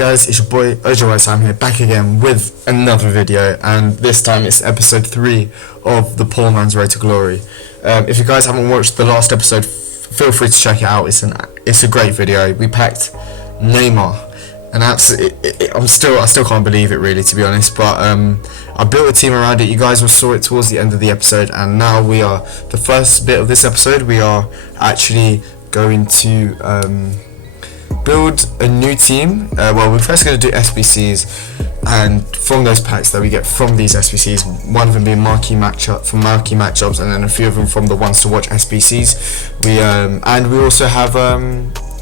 guys, it's your boy Ojo Sam here, back again with another video, and this time it's episode 3 of the Poor Man's Road to Glory. If you guys haven't watched the last episode, feel free to check it out. It's a great video. We packed Neymar, and I still can't believe it, really, to be honest. But I built a team around it. You guys will saw it towards the end of the episode, and now the first bit of this episode, we are actually going to build a new team. Well, we're first going to do SBCs, and from those packs that we get from these SBCs, one of them being marquee matchups, and then a few of them from the ones to watch SBCs. We also have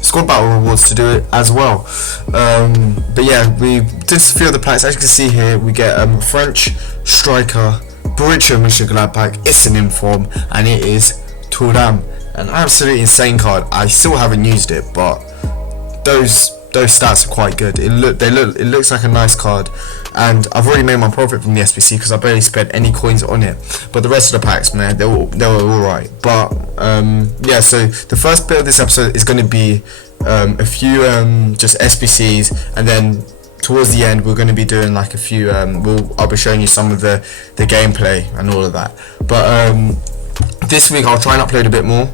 squad battle rewards to do it as well. But yeah, we did a few of the packs. As you can see here, we get French striker Borussia Mönchengladbach. It's an inform, and it is Thuram, an absolutely insane card. I still haven't used it, but those stats are quite good. It looks like a nice card, and I've already made my profit from the SBC because I barely spent any coins on it. But the rest of the packs, man, they were alright. But yeah, so the first bit of this episode is going to be a few just SBCs, and then towards the end we're going to be doing like a few I'll be showing you some of the gameplay and all of that. But this week I'll try and upload a bit more.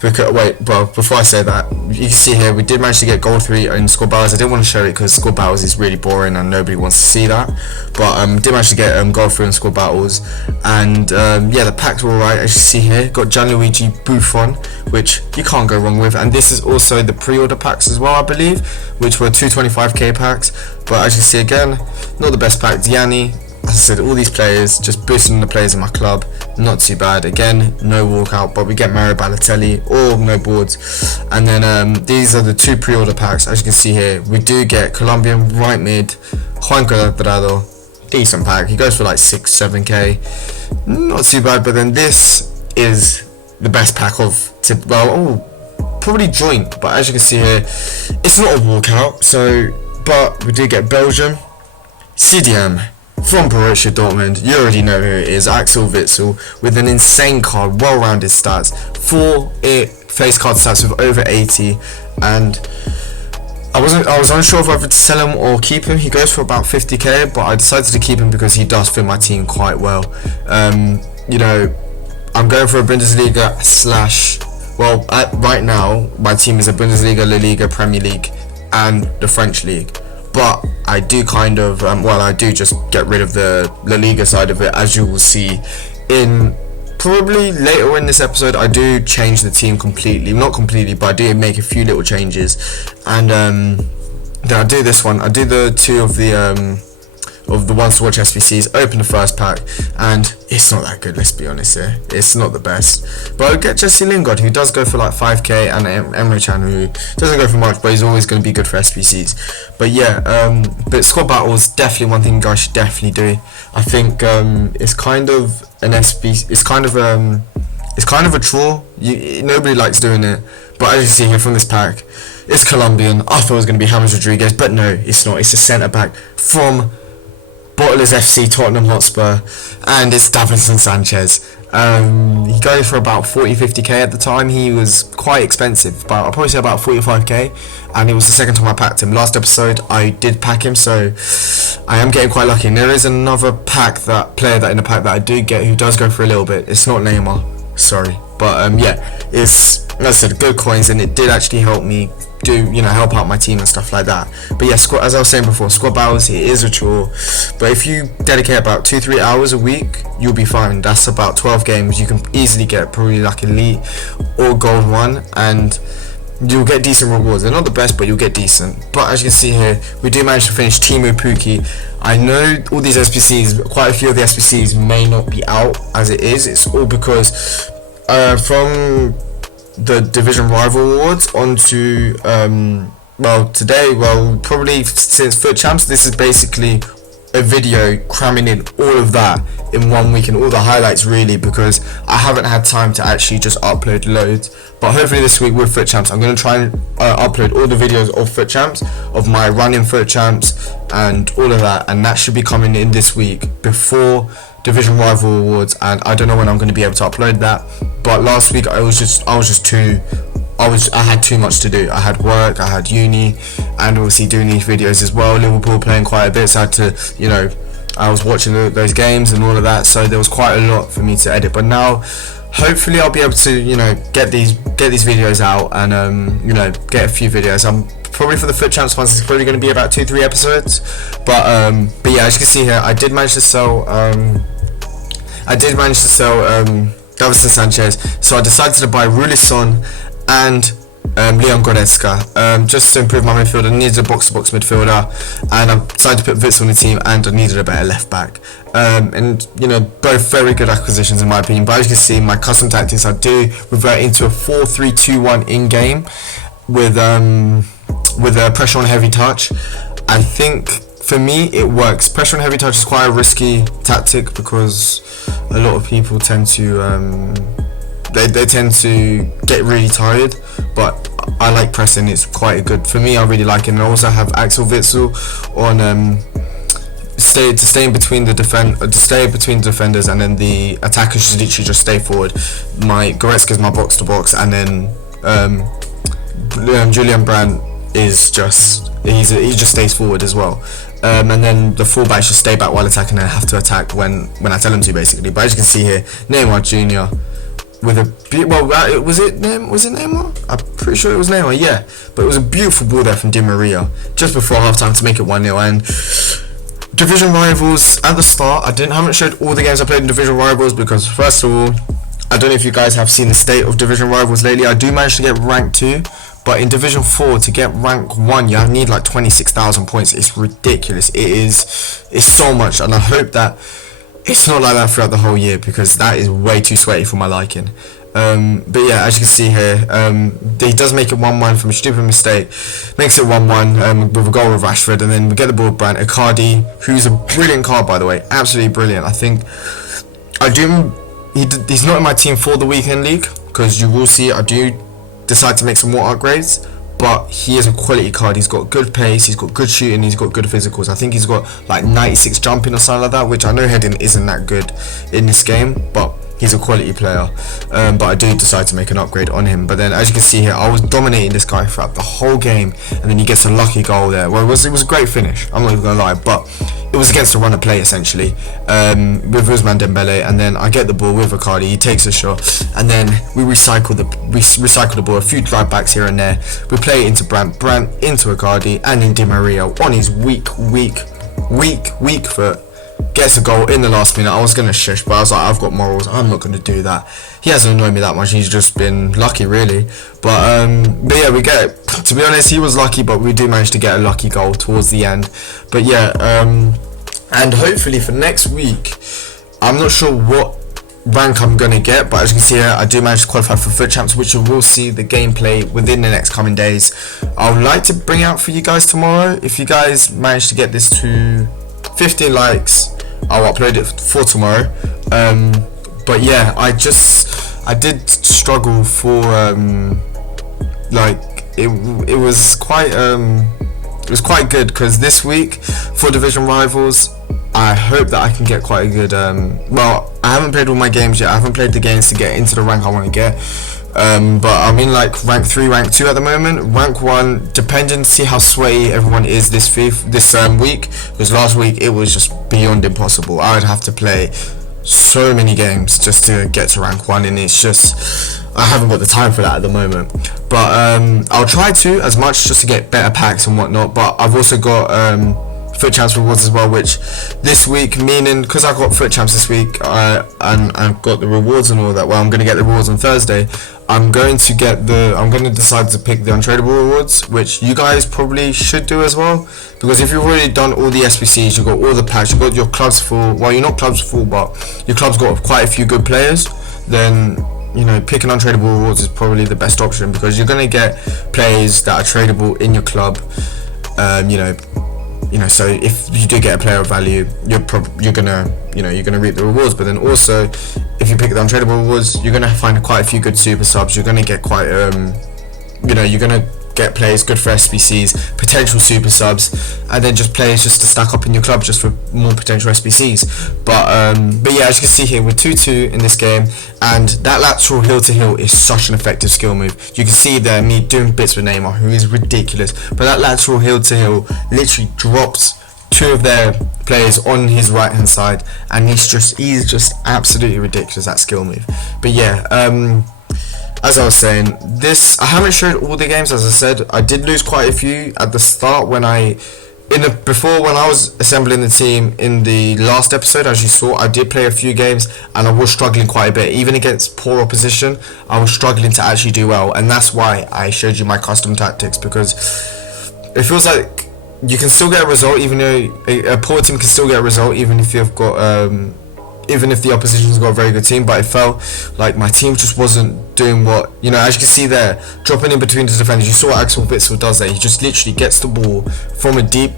Before I say that, you can see here we did manage to get gold 3 in squad battles. I didn't want to show it because squad battles is really boring and nobody wants to see that, but did manage to get gold 3 in squad battles. And yeah, the packs were alright. As you see here, got Gianluigi Buffon, which you can't go wrong with, and this is also the pre-order packs as well, I believe, which were 225k packs. But as you see again, not the best pack. Diani, as I said, all these players, just boosting the players in my club, not too bad. Again, no walkout, but we get Mario Balotelli, or no boards. And then these are the 2 pre-order packs. As you can see here, we do get Colombian right mid Juan Cuadrado, decent pack. He goes for like 6-7k, not too bad. But then this is the best pack probably joint. But as you can see here, it's not a walkout. But we do get Belgium, CDM from Borussia Dortmund. You already know who it is, Axel Witsel, with an insane card, well-rounded stats, 4 face card stats with over 80, and I was unsure if I would sell him or keep him. He goes for about 50k, but I decided to keep him because he does fit my team quite well. You know, I'm going for a Bundesliga right now my team is a Bundesliga, La Liga, Premier League, and the French League. But I do I do just get rid of the La Liga side of it, as you will see in probably later in this episode. I do change the team completely, not completely, but I do make a few little changes. And then I do this one. I do the 2 of the ones to watch SBCs, open the first pack, and it's not that good, let's be honest here. It's not the best. But I get Jesse Lingard, who does go for like 5k, and Emre Can, who doesn't go for much, but he's always going to be good for SBCs. But yeah, but squad battles, definitely one thing you guys should definitely do. I think it's kind of an SBC, it's kind of a chore. Nobody likes doing it, but as you see here from this pack, it's Colombian. I thought it was going to be James Rodriguez, but no, it's not. It's a centre back from Bottlers FC Tottenham Hotspur, and it's Davinson Sanchez. He goes for about 40-50k at the time. He was quite expensive, but I'll probably say about 45k, and it was the second time I packed him. Last episode I did pack him, so I am getting quite lucky. And there is another player in the pack that I do get who does go for a little bit. It's not Neymar, sorry, but yeah, it's, as I said, good coins, and it did actually help me help out my team and stuff like that. But yeah, as I was saying before, squad battles, it is a chore, but if you dedicate about 2-3 hours a week, you'll be fine. That's about 12 games. You can easily get probably like elite or gold 1, and you'll get decent rewards. They're not the best, but you'll get decent. But as you can see here, we do manage to finish Timo Pukki. I know all these SBCs, quite a few of the SBCs may not be out as it is. It's all because from the division rival awards onto probably since Foot Champs, this is basically a video cramming in all of that in 1 week, and all the highlights, really, because I haven't had time to actually just upload loads. But hopefully this week with Foot Champs, I'm going to try and upload all the videos of Foot Champs, of my running Foot Champs and all of that, and that should be coming in this week before Division Rival Awards, and I don't know when I'm going to be able to upload that. But last week I was just too I had too much to do. I had work, I had uni, and obviously doing these videos as well. Liverpool playing quite a bit, so I had to, I was watching those games and all of that, so there was quite a lot for me to edit. But now, hopefully, I'll be able to, get these videos out and get a few videos. I'm probably for the Foot Champs ones, it's probably going to be about 2-3 episodes. But yeah, as you can see here, I did manage to sell. Davinson Sanchez, so I decided to buy Rulisson and Leon Goretzka, just to improve my midfield. I needed a box-to-box midfielder, and I decided to put Wits on the team, and I needed a better left back. And both very good acquisitions in my opinion. But as you can see, my custom tactics, I do revert into a 4-3-2-1 in game with a pressure on heavy touch. I think for me it works. Pressure on heavy touch is quite a risky tactic because a lot of people tend to they tend to get really tired, but I like pressing. It's quite good for me. I really like it. And I also have Axel Witsel on to stay in between the defenders, and then the attackers should literally just stay forward. My Goretzka is my box to box, and then Julian Brandt is just he just stays forward as well. And then the fullbacks should stay back while attacking and have to attack when I tell them to, basically. But as you can see here, Neymar Jr. with a was it Neymar? I'm pretty sure it was Neymar, yeah. But it was a beautiful ball there from Di Maria just before halftime to make it 1-0. And division rivals at the start, I haven't showed all the games I played in division rivals because first of all, I don't know if you guys have seen the state of division rivals lately. I do manage to get rank 2. But in Division 4, to get rank 1, you need like 26,000 points. It's ridiculous. It's so much, and I hope that it's not like that throughout the whole year because that is way too sweaty for my liking. But yeah, as you can see here, he does make it 1-1 from a stupid mistake. Makes it 1-1 with a goal with Rashford, and then we get the ball with Brandt. Icardi, who's a brilliant card by the way, absolutely brilliant. I think he's not in my team for the weekend league because you will see I do decide to make some more upgrades, but he is a quality card. He's got good pace, he's got good shooting, he's got good physicals. I think he's got like 96 jumping or something like that, which I know heading isn't that good in this game, but he's a quality player. But I do decide to make an upgrade on him. But then as you can see here, I was dominating this guy throughout the whole game, and then he gets a lucky goal there. Well, it was a great finish, I'm not even gonna lie, but it was against a runner play essentially, with Ousmane Dembele, and then I get the ball with Icardi, he takes a shot, and then we recycle the ball, a few drive backs here and there, we play it into Brandt into Icardi, and then Di Maria on his weak foot gets a goal in the last minute. I was gonna shush, but I was like, I've got morals, I'm not gonna do that. He hasn't annoyed me that much, he's just been lucky really. But yeah, we get it. To be honest, he was lucky, but we do manage to get a lucky goal towards the end. But yeah, and hopefully for next week, I'm not sure what rank I'm gonna get, but as you can see here, I do manage to qualify for Foot Champs, which you will see the gameplay within the next coming days. I would like to bring out for you guys tomorrow. If you guys manage to get this to 15 likes, I'll upload it for tomorrow. But yeah, I did struggle for like it was quite good because this week for division rivals, I hope that I can get quite a good well, I haven't played all my games yet. I haven't played the games to get into the rank I want to get. But I'm in like rank 3, rank 2 at the moment. Rank 1, depending to see how sweaty everyone is this week, because last week it was just beyond impossible. I would have to play so many games just to get to rank 1, and it's just I haven't got the time for that at the moment. But I'll try to as much just to get better packs and whatnot. But I've also got Foot Champs rewards as well, which this week, meaning because I got Foot Champs this week and I've got the rewards and all that, well, I'm going to get the rewards on Thursday. I'm going to decide to pick the untradeable rewards, which you guys probably should do as well, because if you've already done all the SBCs, you've got all the packs, you've got your clubs full, well, you're not clubs full, but your club's got quite a few good players, then picking untradeable rewards is probably the best option, because you're going to get players that are tradable in your club. So if you do get a player of value, you're gonna reap the rewards. But then also, if you pick the untradeable rewards, you're gonna find quite a few good super subs. You're gonna get quite you're gonna get players good for SBCs, potential super subs, and then just players just to stack up in your club just for more potential SBCs. But yeah, as you can see here, we're 2-2 in this game, and that lateral heel to heel is such an effective skill move. You can see there me doing bits with Neymar, who is ridiculous, but that lateral heel to heel literally drops two of their players on his right hand side, and he's just absolutely ridiculous, that skill move. But yeah, as I was saying, I haven't showed all the games. As I said, I did lose quite a few at the start when I was assembling the team in the last episode. As you saw, I did play a few games and I was struggling quite a bit. Even against poor opposition, I was struggling to actually do well, and that's why I showed you my custom tactics, because it feels like you can still get a result, even though a poor team can still get a result, even if you've got even if the opposition's got a very good team. But it felt like my team just wasn't doing what, as you can see there, dropping in between the defenders. You saw what Axel Witsel does there. He just literally gets the ball from a deep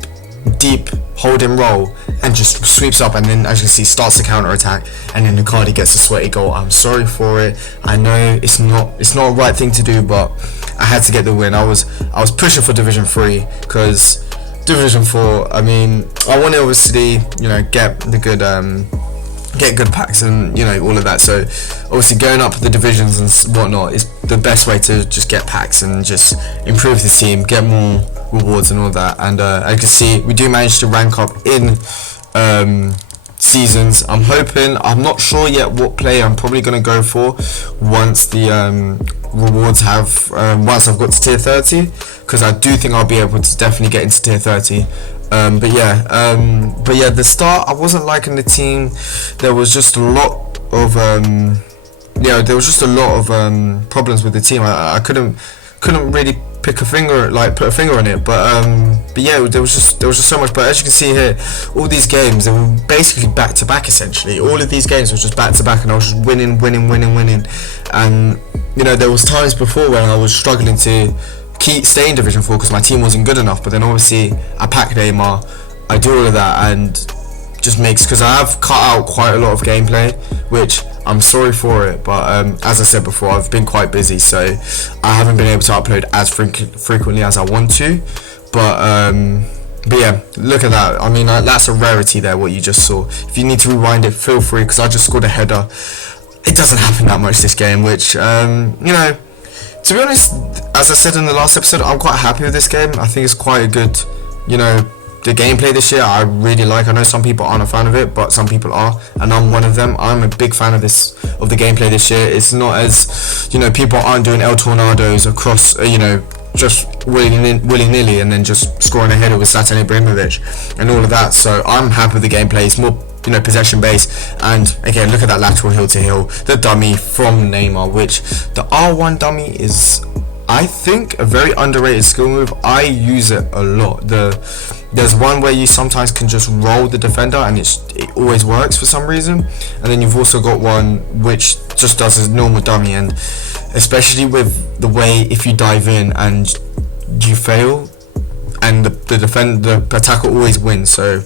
holding roll and just sweeps up, and then, as you can see, starts the counter attack, and then Icardi gets a sweaty goal. I'm sorry for it. I know it's not a right thing to do, but I had to get the win. I was pushing for Division 3, because Division 4, I want to obviously, get the good get good packs and all of that. So obviously going up the divisions and whatnot is the best way to just get packs and just improve the team, get more rewards and all that. And as you can see, we do manage to rank up in seasons. I'm not sure yet what player I'm probably going to go for once the rewards have once I've got to tier 30, because I do think I'll be able to definitely get into tier 30. But yeah, the start, I wasn't liking the team. There was just a lot of problems with the team. I couldn't really put a finger on it, but yeah, there was just so much. But as you can see here, all these games, they were basically back to back essentially. All of these games were just back to back, and I was just winning, and there was times before when I was struggling to stay in Division 4 because my team wasn't good enough. But then obviously I pack Neymar, I do all of that, and just makes, because I have cut out quite a lot of gameplay, which I'm sorry for it, but as I said before, I've been quite busy, so I haven't been able to upload as frequently as I want to. But yeah, look at that. That's a rarity there, what you just saw. If you need to rewind it, feel free, because I just scored a header. It doesn't happen that much this game, which to be honest, as I said in the last episode, I'm quite happy with this game. I think it's quite a good, the gameplay this year I really like. I know some people aren't a fan of it, but some people are, and I'm one of them. I'm a big fan of the gameplay this year. It's not as, people aren't doing El Tornados across, just willy-nilly and then just scoring a header with Zlatan Ibrahimovic and all of that. So I'm happy with the gameplay. It's more possession based, and again, look at that lateral heel to heel, the dummy from Neymar, which the R1 dummy is, I think, a very underrated skill move. I use it a lot. There's one where you sometimes can just roll the defender, and it always works for some reason. And then you've also got one which just does a normal dummy, and especially with the way if you dive in and you fail, and the attacker always wins. So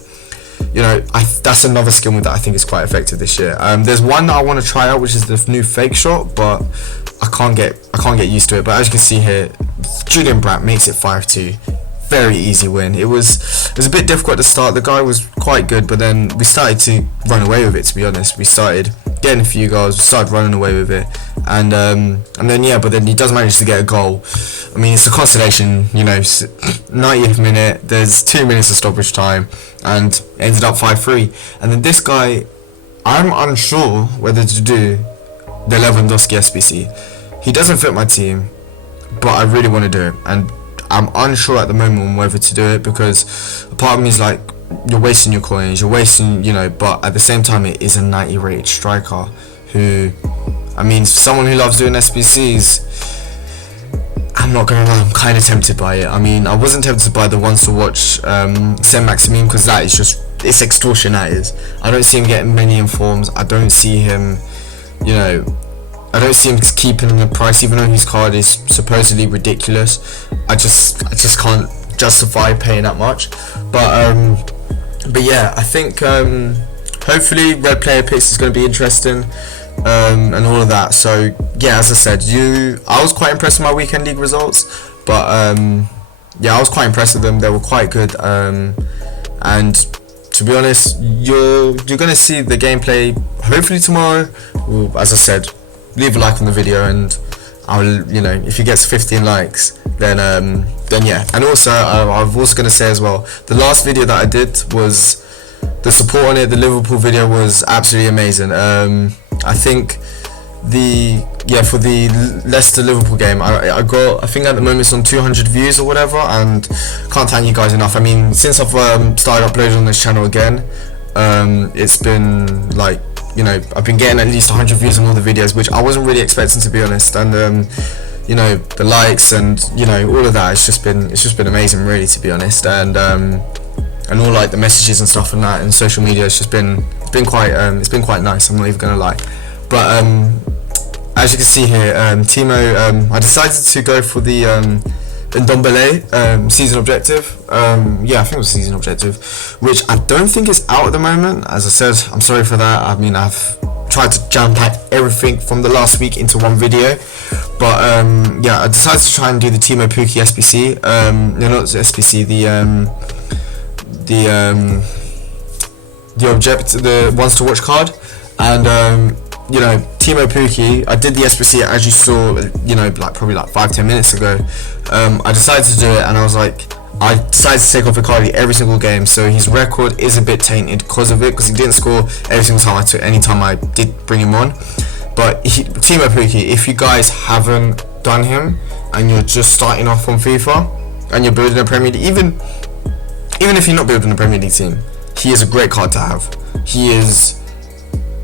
that's another skill move that I think is quite effective this year. There's one that I want to try out, which is the new fake shot, but I can't get used to it. But as you can see here, Julian Brandt makes it 5-2. Very easy win. It was a bit difficult at the start. The guy was quite good, but then we started to run away with it, to be honest. We started getting a few goals, we started running away with it, and then he does manage to get a goal. It's a consolation, 90th minute, there's 2 minutes of stoppage time, and ended up 5-3. And then this guy, I'm unsure whether to do the Lewandowski SBC. He doesn't fit my team, but I really want to do it, and I'm unsure at the moment on whether to do it, because a part of me is like, you're wasting your coins, you're wasting, but at the same time, it is a 90 rated striker who, someone who loves doing SBCs, I'm not gonna lie, I'm kind of tempted by it. I wasn't tempted by the ones to watch Saint-Maximin, because that is just, it's extortion, that is. I don't see him getting many informs. I don't see him, I don't see him keeping the price, even though his card is supposedly ridiculous. I just can't justify paying that much. But yeah, I think hopefully red player picks is going to be interesting, and all of that. So yeah, as I said, I was quite impressed with my weekend league results. But yeah, I was quite impressed with them. They were quite good, and to be honest, you're gonna see the gameplay hopefully tomorrow. Well, as I said, leave a like on the video, and I'll, if it gets 15 likes, then yeah. And also, I'm also gonna say as well, the last video that I did was, the support on it, the Liverpool video, was absolutely amazing. I think for the Leicester Liverpool game, I think at the moment it's on 200 views or whatever, and can't thank you guys enough. I mean, since I've started uploading on this channel again, it's been like, I've been getting at least 100 views on all the videos, which I wasn't really expecting, to be honest. And the likes and all of that, it's just been amazing, really, to be honest. And all like the messages and stuff and that and social media, it's been quite nice. I'm not even gonna lie. But as you can see here, Timo, I decided to go for the Ndombele season objective. Yeah, I think it was season objective, which I don't think is out at the moment. As I said, I'm sorry for that. I mean, I've tried to jam pack everything from the last week into one video, but yeah, I decided to try and do the Timo Pukki SBC. No, not the SBC, the ones to watch card. And Timo Pukki, I did the SBC, as you saw, probably 5-10 minutes ago. I decided to do it, and I decided to take off Icardi every single game, so his record is a bit tainted because of it, because he didn't score every single time any time I did bring him on. But Timo Pukki, if you guys haven't done him and you're just starting off on FIFA and you're building a Premier League, even if you're not building a Premier League team, he is a great card to have. He is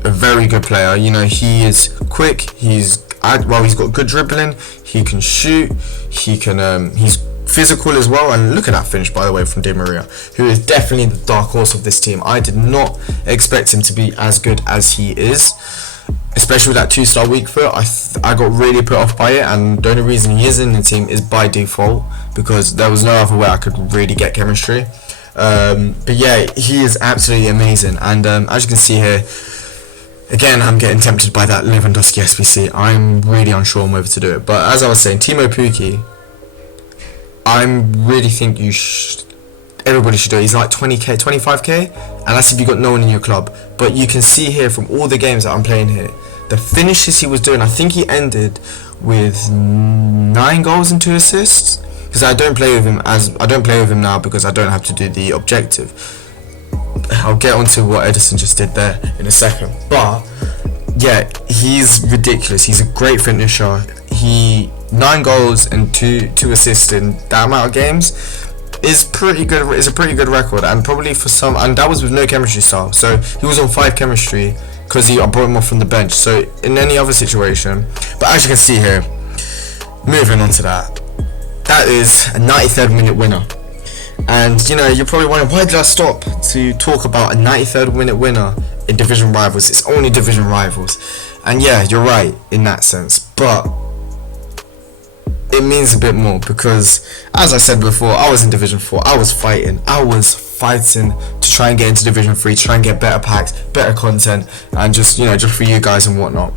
a very good player. He is quick, he's got good dribbling, he can shoot, he's physical as well. And look at that finish, by the way, from Di Maria, who is definitely the dark horse of this team. I did not expect him to be as good as he is, especially with that 2-star weak foot. I got really put off by it, and the only reason he is in the team is by default, because there was no other way I could really get chemistry. But yeah, he is absolutely amazing. And as you can see here, again, I'm getting tempted by that Lewandowski SBC. I'm really unsure on whether to do it. But as I was saying, Timo Pukki, I really think everybody should do it. He's like 20k, 25k, and that's if you got no one in your club. But you can see here from all the games that I'm playing here, the finishes he was doing, I think he ended with 9 goals and 2 assists. Because I don't play with him now because I don't have to do the objective. I'll get onto what Edison just did there in a second. But yeah, he's ridiculous. He's a great finisher. 9 goals and 2 assists in that amount of games is pretty good. Is a pretty good record, and probably for some, and that was with no chemistry style. So he was on 5 chemistry because I brought him off from the bench. So in any other situation, but as you can see here, moving on to that is a 93rd minute winner. And you're probably wondering, why did I stop to talk about a 93rd minute winner in division rivals? It's only division rivals, and yeah, you're right in that sense, but it means a bit more because, as I said before, I was in division 4. I was fighting to try and get into division 3, to try and get better packs, better content, and just for you guys and whatnot.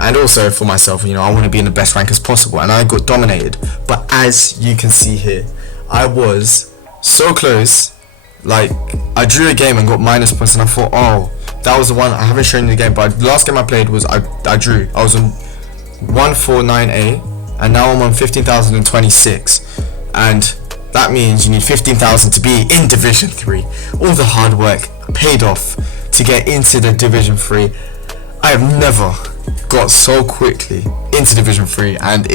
And also for myself, I want to be in the best rank as possible, and I got dominated. But as you can see here, I was so close. Like, I drew a game and got minus points, and I thought, oh, that was the one. I haven't shown you the game, but the last game I played was I drew. I was on 149A, and now I'm on 15,026, and that means you need 15,000 to be in Division 3. All the hard work paid off to get into the Division 3. I have never got so quickly into Division 3, and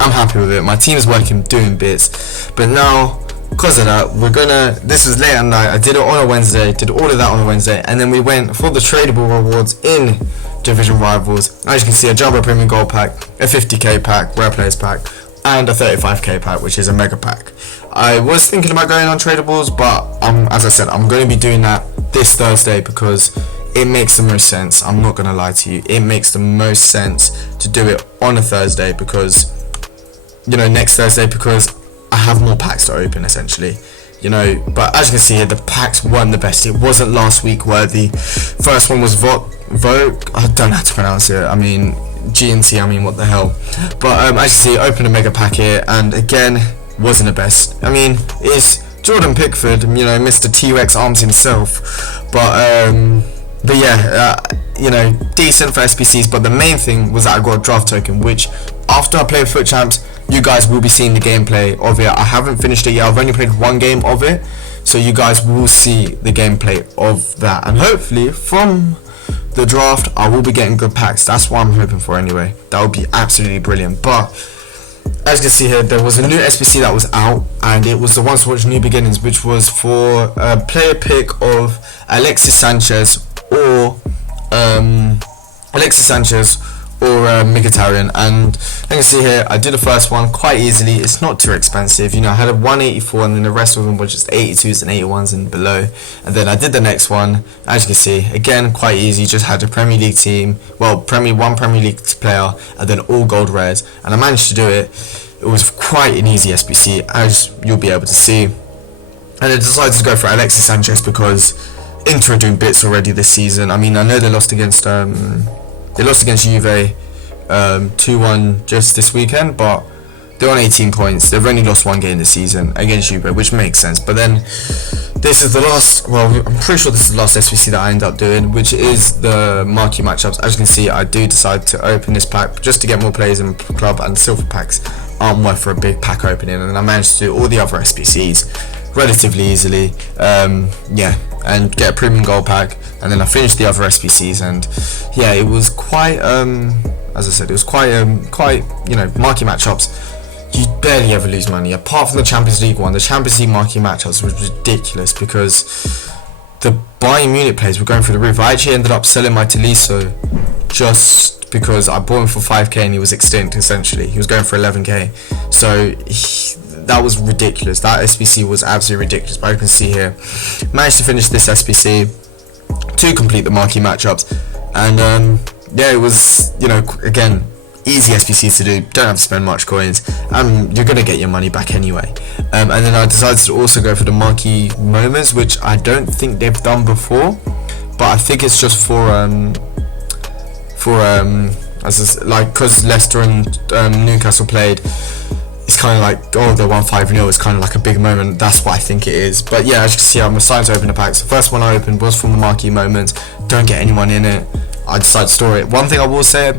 I'm happy with it. My team is working, doing bits, but now because of that, this was late at night. I did it on a Wednesday, did all of that on a Wednesday, and then we went for the tradable rewards in division rivals. As you can see, a Jumbo Premium Gold pack, a 50k pack, Rare Players pack, and a 35k pack, which is a mega pack. I was thinking about going on tradables, but as I said, I'm going to be doing that this Thursday because it makes the most sense. I'm not going to lie to you, it makes the most sense to do it on a Thursday because, next Thursday, because I have more packs to open essentially, but as you can see here, the packs weren't the best. It wasn't last week where the first one was Vogue. I don't know how to pronounce it. I mean, GNT, I mean, what the hell. But as you see, open a mega packet, and again, wasn't the best. I mean, it's Jordan Pickford, you know, Mr. T-Rex arms himself. But yeah, you know, decent for SBCs. But the main thing was that I got a draft token, which after I play Foot Champs, you guys will be seeing the gameplay of it. I haven't finished it yet. I've only played one game of it, so you guys will see the gameplay of that. And hopefully from the draft, I will be getting good packs. That's what I'm hoping for anyway. That would be absolutely brilliant. But as you can see here, there was a new SBC that was out, and it was the Once Watch New Beginnings, which was for a player pick of Alexis Sanchez or Mkhitaryan. And you can see here, I did the first one quite easily. It's not too expensive, you know. I had a 184, and then the rest of them were just 82s and 81s and below. And then I did the next one, as you can see, again quite easy. Just had a Premier League team, well, one Premier League player, and then all gold rares, and I managed to do it. It was quite an easy SBC, as you'll be able to see. And I decided to go for Alexis Sanchez because Inter are doing bits already this season. I mean, I know they lost against Juve 2-1 just this weekend, but they're on 18 points. They've only lost one game this season against Juve, which makes sense. But then this is the last, well, I'm pretty sure this is the last SBC that I end up doing, which is the marquee matchups. As you can see, I do decide to open this pack just to get more players in the club, and silver packs aren't worth for a big pack opening, and I managed to do all the other SBCs relatively easily, yeah, and get a premium gold pack. And then I finished the other SBCs, and yeah, it was quite as I said, it was quite you know, marquee matchups. You barely ever lose money, apart from the Champions League one. The Champions League marquee matchups was ridiculous because the Bayern Munich players were going through the roof. I actually ended up selling my Tolisso just because I bought him for 5k and he was extinct essentially. He was going for 11k, so that was ridiculous. That SBC was absolutely ridiculous. But you can see here, managed to finish this SBC to complete the marquee matchups, and yeah, it was, you know, again, easy SBC to do. Don't have to spend much coins, and you're gonna get your money back anyway. And then I decided to also go for the marquee moments, which I don't think they've done before, but I think it's just for like, because Leicester and Newcastle played. It's kind of like, oh, they won 5-0. It's kind of like a big moment. That's what I think it is. But yeah, as you can see, I'm starting to open the packs. The first one I opened was from the marquee moments. Don't get anyone in it. I decided to store it. One thing I will say,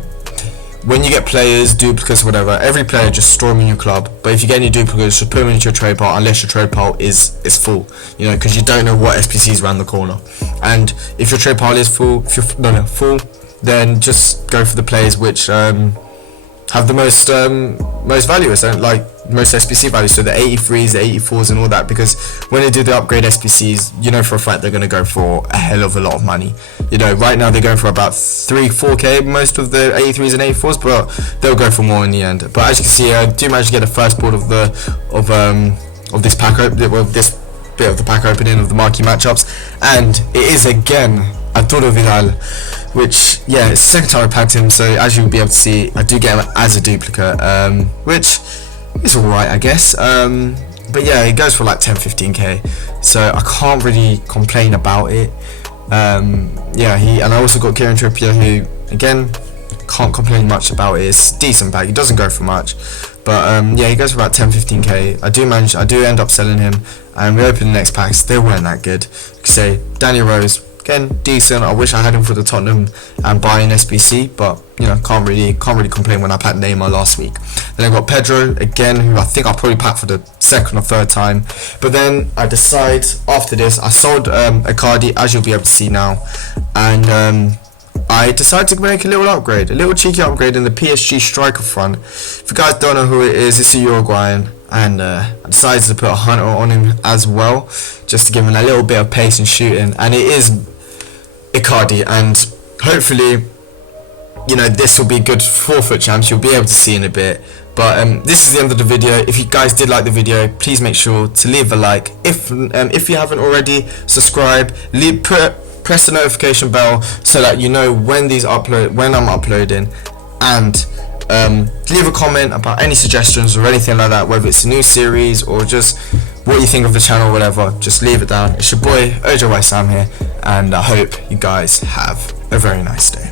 when you get players, duplicates, whatever, every player just store them in your club. But if you get any duplicates, just put them into your trade pile, unless your trade pile is full, you know, because you don't know what SPC is around the corner. And if your trade pile is full, full, then just go for the players which have the most value, so like most SPC value, so the 83s, the 84s and all that, because when they do the upgrade SPCs, you know for a fact they're going to go for a hell of a lot of money. You know, right now they're going for about 3-4k most of the 83s and 84s, but they'll go for more in the end. But as you can see, I do manage to get the first board of this pack this bit of the pack opening of the marquee matchups, and it is again Arturo Vidal, which, yeah, it's the second time I packed him, so as you'll be able to see, I do get him as a duplicate, which is alright, I guess. But yeah, it goes for like 10-15k, so I can't really complain about it. Yeah, and I also got Kieran Trippier, who, again, can't complain much about it. It's a decent bag, he doesn't go for much, but yeah, he goes for about 10-15k. I do end up selling him, and we open the next packs. They weren't that good. Say Danny Rose, again, decent. I wish I had him for the Tottenham and Bayern SBC, but you know, can't really complain when I packed Neymar last week. Then I got Pedro again, who I think I'll probably pack for the second or third time. But then I decide after this, I sold Icardi, as you'll be able to see now, and I decided to make a little cheeky upgrade in the PSG striker front. If you guys don't know who it is, it's a Uruguayan, and I decided to put a hunter on him as well, just to give him a little bit of pace and shooting, and it is Icardi, and hopefully, you know, this will be good for Foot Champs. You'll be able to see in a bit. But this is the end of the video. If you guys did like the video, please make sure to leave a like. If you haven't already, subscribe, press the notification bell so that you know when I'm uploading, and leave a comment about any suggestions or anything like that, whether it's a new series or just what you think of the channel or whatever. Just leave it down. It's your boy OJ Sam here, and I hope you guys have a very nice day.